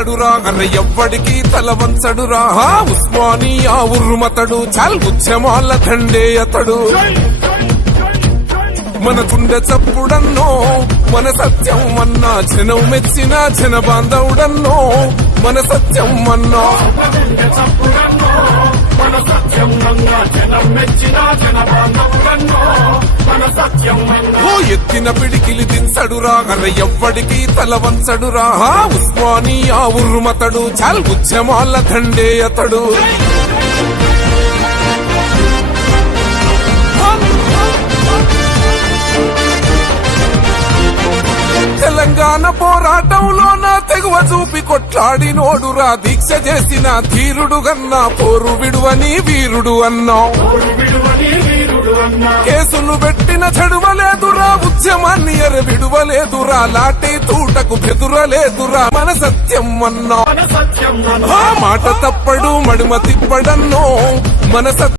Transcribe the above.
దించడురా అర్ర ఎవ్వడికి తల వంచడురా ఉస్మానియా ఉర్రుమతడు చాల్ ఉద్యమాల దండే అతడు మన గుండె చప్పుడన్నో మన సత్యం అన్నా జనం మెచ్చిన జన బాంధవుడన్నో మన సత్యం అన్నా ఓ ఎత్తిన పిడికిలి దించడురా అర్ర ఎవ్వడికి తల వంచడురా ఉస్మానియా ఉర్రుమతడు చాల్ ఉద్యమాల దండే అతడు తెలంగాణ పోరాటంలో నా తెగువ చూపి కొట్లాడినోడురా దీక్ష చేసిన ధీరుడు గన్నా పోరు విడువని వీరుడు అన్నా కేసులు పెట్టిన చెడువలేదురా ఉద్యమాన్ని విడువలేదురా లాఠీ తూటకు బెదురలేదురా మన సత్యం అన్నా మాట తప్పడు మడిమ తిప్పడన్నో మన